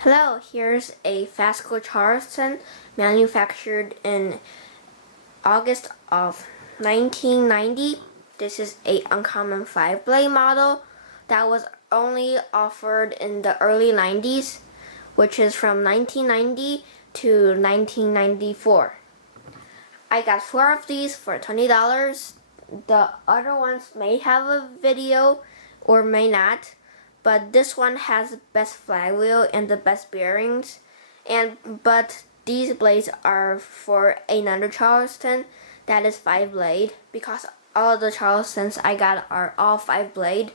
Hello, here's a FASCO Charleston manufactured in August of 1990. This is a uncommon 5-blade model that was only offered in the early 90s, which is from 1990 to 1994. I got 4 of these for $20. The other ones may have a video or may not, but this one has the best flywheel and the best bearings. But these blades are for another Charleston that is 5-blade, because all the Charlestons I got are all 5-blade,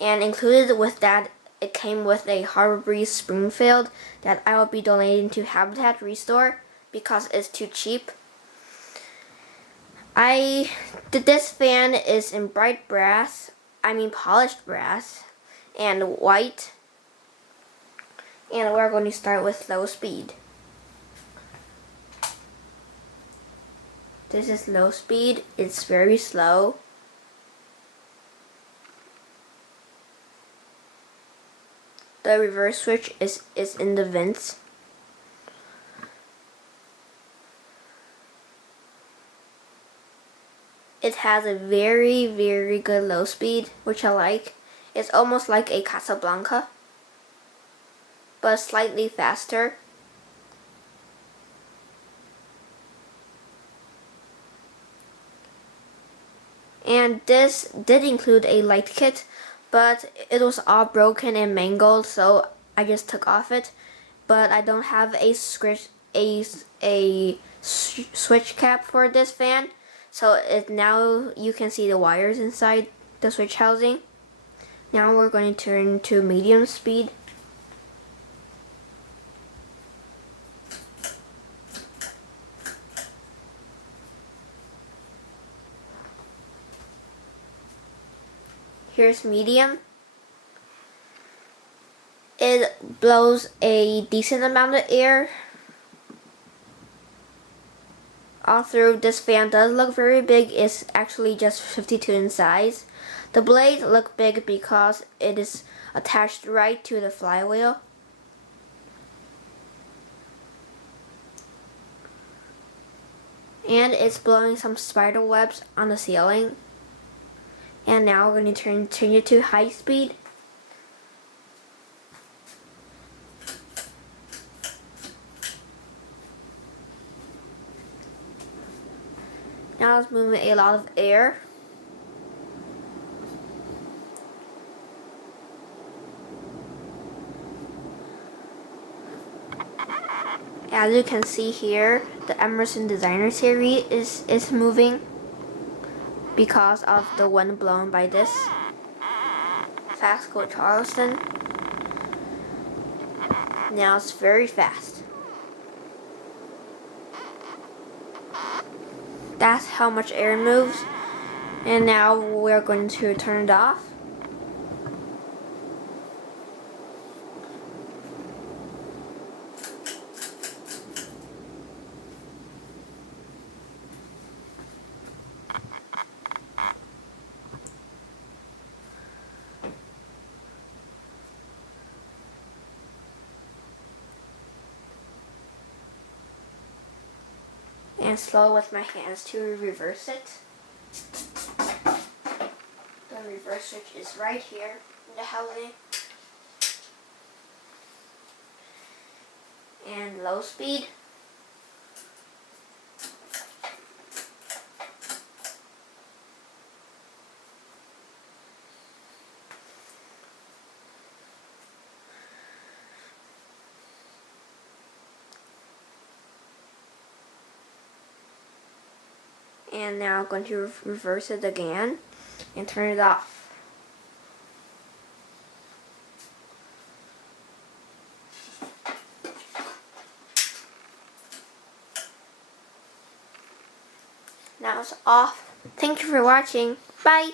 and included with that it came with a Harbor Breeze Springfield that I will be donating to Habitat Restore because it's too cheap. This fan is in bright brass, polished brass, and white. And we're going to start with low speed. This is low speed, it's very slow. The reverse switch is in the vents. It has a very, very good low speed, which I like. It's almost like a Casablanca, but slightly faster. And this did include a light kit, but it was all broken and mangled, so I just took off it. But I don't have a switch cap for this fan, so now you can see the wires inside the switch housing. Now we're going to turn to medium speed. Here's medium. It blows a decent amount of air. Although this fan does look very big, it's actually just 52 in size. The blades look big because it is attached right to the flywheel. And it's blowing some spider webs on the ceiling. And now we're going to turn it to high speed. Now it's moving a lot of air. As you can see here, the Emerson Designer Series is moving because of the wind blown by this FASCO Charleston. Now it's very fast. That's how much air moves. And now we're going to turn it off. And slow with my hands to reverse it. The reverse switch is right here in the housing. And low speed. And now I'm going to reverse it again and turn it off. Now it's off. Thank you for watching. Bye!